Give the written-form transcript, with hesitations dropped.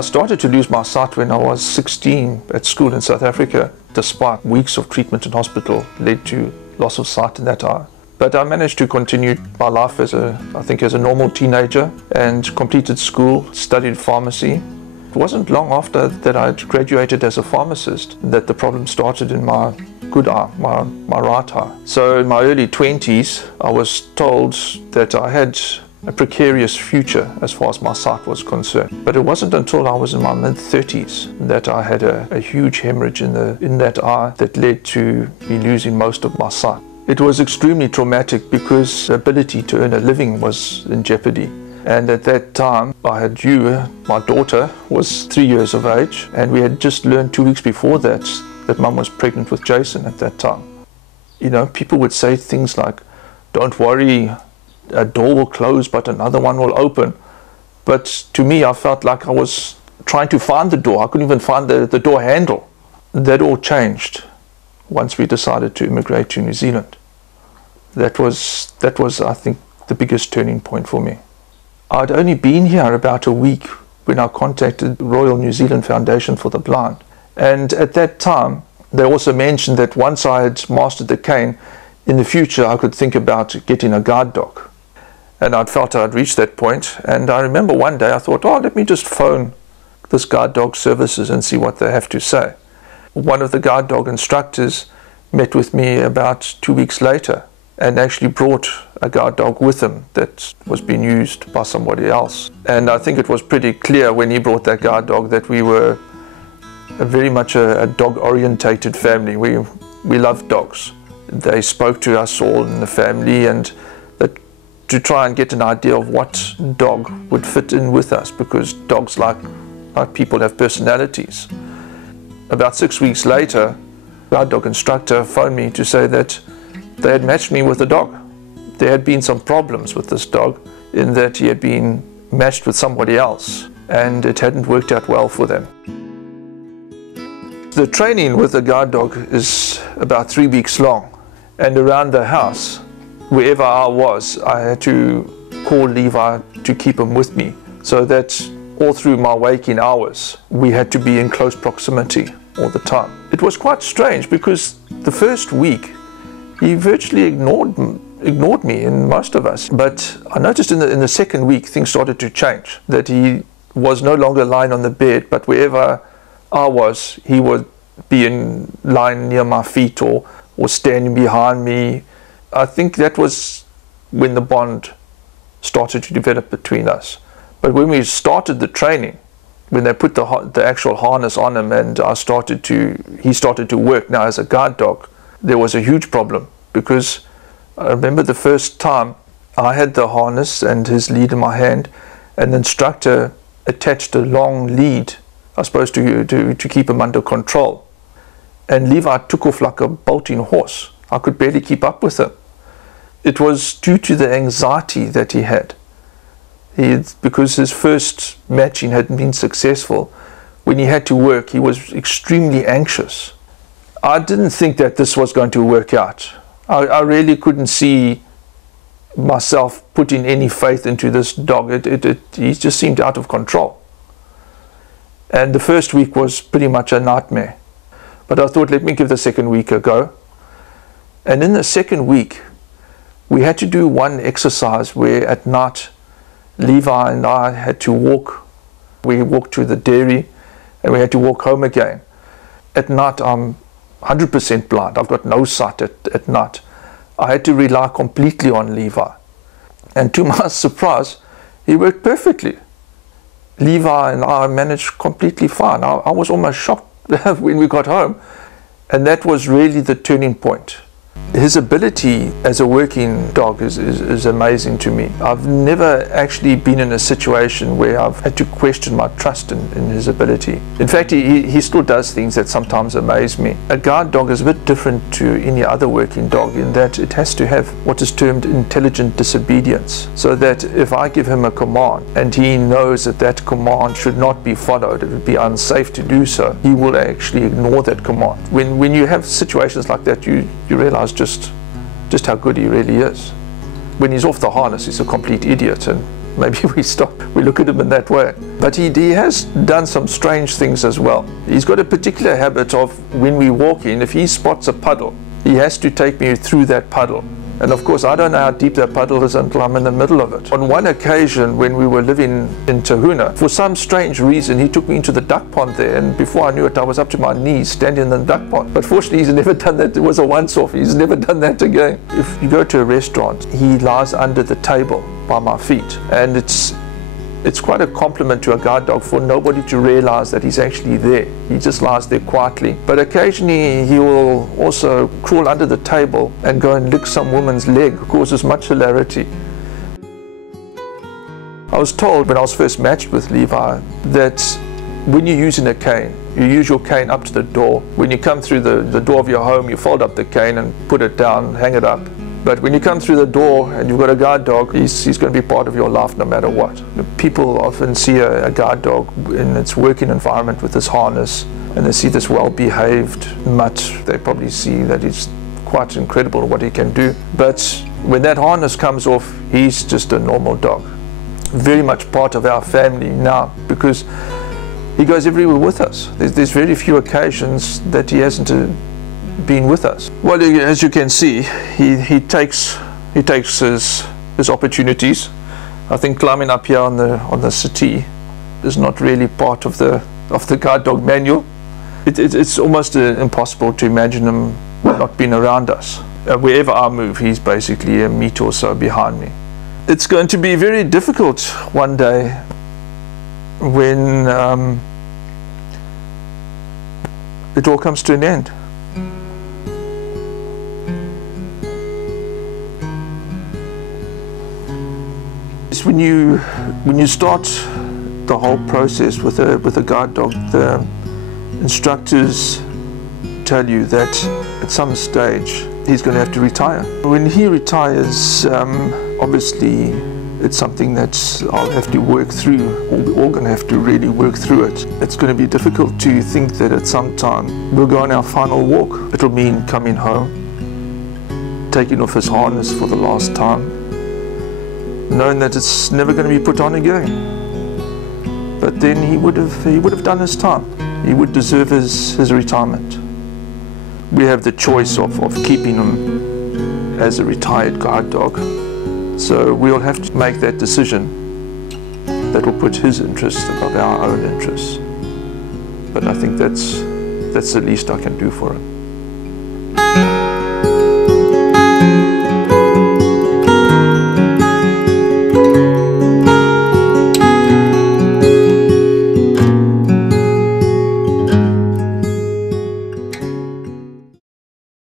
I started to lose my sight when I was 16 at school in South Africa. Despite weeks of treatment in hospital led to loss of sight in that eye. But I managed to continue my life as a normal teenager and completed school, studied pharmacy. It wasn't long after that I'd graduated as a pharmacist that the problem started in my good eye, my right eye. So in my early 20s, I was told that I had a precarious future as far as my sight was concerned. But it wasn't until I was in my mid-30s that I had a huge hemorrhage in that eye that led to me losing most of my sight. It was extremely traumatic because the ability to earn a living was in jeopardy. And at that time, I had my daughter was 3 years of age, and we had just learned 2 weeks before that Mum was pregnant with Jason at that time. You know, people would say things like, "Don't worry, a door will close but another one will open." But to me, I felt like I was trying to find the door. I couldn't even find the door handle. That all changed once we decided to immigrate to New Zealand. That was I think the biggest turning point for me. I'd only been here about a week when I contacted the Royal New Zealand Foundation for the Blind. And at that time, they also mentioned that once I had mastered the cane, in the future I could think about getting a guide dog. And I'd felt I'd reached that point. And I remember one day I thought, oh, let me just phone this guide dog services and see what they have to say. One of the guide dog instructors met with me about 2 weeks later and actually brought a guide dog with him that was being used by somebody else. And I think it was pretty clear when he brought that guide dog that we were very much a dog-orientated family. We loved dogs. They spoke to us all in the family, and to try and get an idea of what dog would fit in with us, because dogs, like people, have personalities. About 6 weeks later, the guide dog instructor phoned me to say that they had matched me with a dog. There had been some problems with this dog in that he had been matched with somebody else and it hadn't worked out well for them. The training with the guide dog is about 3 weeks long, and around the house, wherever I was, I had to call Levi to keep him with me, so that all through my waking hours, we had to be in close proximity all the time. It was quite strange because the first week, he virtually ignored me and most of us. But I noticed in the second week, things started to change, that he was no longer lying on the bed, but wherever I was, he would be lying near my feet or standing behind me. I think that was when the bond started to develop between us. But when we started the training, when they put the actual harness on him and he started to work now as a guide dog, there was a huge problem, because I remember the first time I had the harness and his lead in my hand, and the instructor attached a long lead, I suppose, to keep him under control. And Levi took off like a bolting horse. I could barely keep up with him. It was due to the anxiety that he had. Because his first matching hadn't been successful, when he had to work, he was extremely anxious. I didn't think that this was going to work out. I really couldn't see myself putting any faith into this dog. He just seemed out of control. And the first week was pretty much a nightmare. But I thought, let me give the second week a go. And in the second week, we had to do one exercise where at night, Levi and I had to walk. We walked to the dairy and we had to walk home again. At night, I'm 100% blind. I've got no sight at night. I had to rely completely on Levi. And to my surprise, he worked perfectly. Levi and I managed completely fine. I was almost shocked when we got home. And that was really the turning point. His ability as a working dog is amazing to me. I've never actually been in a situation where I've had to question my trust in his ability. In fact, he still does things that sometimes amaze me. A guide dog is a bit different to any other working dog in that it has to have what is termed intelligent disobedience. So that if I give him a command and he knows that that command should not be followed, it would be unsafe to do so, he will actually ignore that command. When you have situations like that, you realize just how good he really is. When he's off the harness, he's a complete idiot, and maybe we look at him in that way. But he has done some strange things as well. He's got a particular habit of, when we walk in, if he spots a puddle, he has to take me through that puddle. And of course, I don't know how deep that puddle is until I'm in the middle of it. On one occasion, when we were living in Tahuna, for some strange reason, he took me into the duck pond there, and before I knew it, I was up to my knees standing in the duck pond. But fortunately, he's never done that. It was a once-off. He's never done that again. If you go to a restaurant, he lies under the table by my feet, and it's quite a compliment to a guard dog for nobody to realize that he's actually there. He just lies there quietly. But occasionally he will also crawl under the table and go and lick some woman's leg. It causes much hilarity. I was told when I was first matched with Levi that when you're using a cane, you use your cane up to the door. When you come through the door of your home, you fold up the cane and put it down, hang it up. But when you come through the door and you've got a guard dog, he's going to be part of your life no matter what. People often see a guard dog in its working environment with this harness, and they see this well-behaved mutt. They probably see that he's quite incredible what he can do. But when that harness comes off, he's just a normal dog. Very much part of our family now, because he goes everywhere with us. There's very few occasions that he hasn't been with us. Well, as you can see, he takes his opportunities. I think climbing up here on the settee is not really part of the guard dog manual. It's almost impossible to imagine him not being around us. Wherever I move, he's basically a meter or so behind me. It's going to be very difficult one day when it all comes to an end. When you start the whole process with a guard dog, the instructors tell you that at some stage he's going to have to retire. When he retires, obviously it's something that I'll have to work through, or we're all going to have to really work through it. It's going to be difficult to think that at some time we'll go on our final walk. It'll mean coming home, taking off his harness for the last time, knowing that it's never going to be put on again. But then he would have done his time. He would deserve his retirement. We have the choice of keeping him as a retired guard dog. So we'll have to make that decision that will put his interests above our own interests. But I think that's the least I can do for him.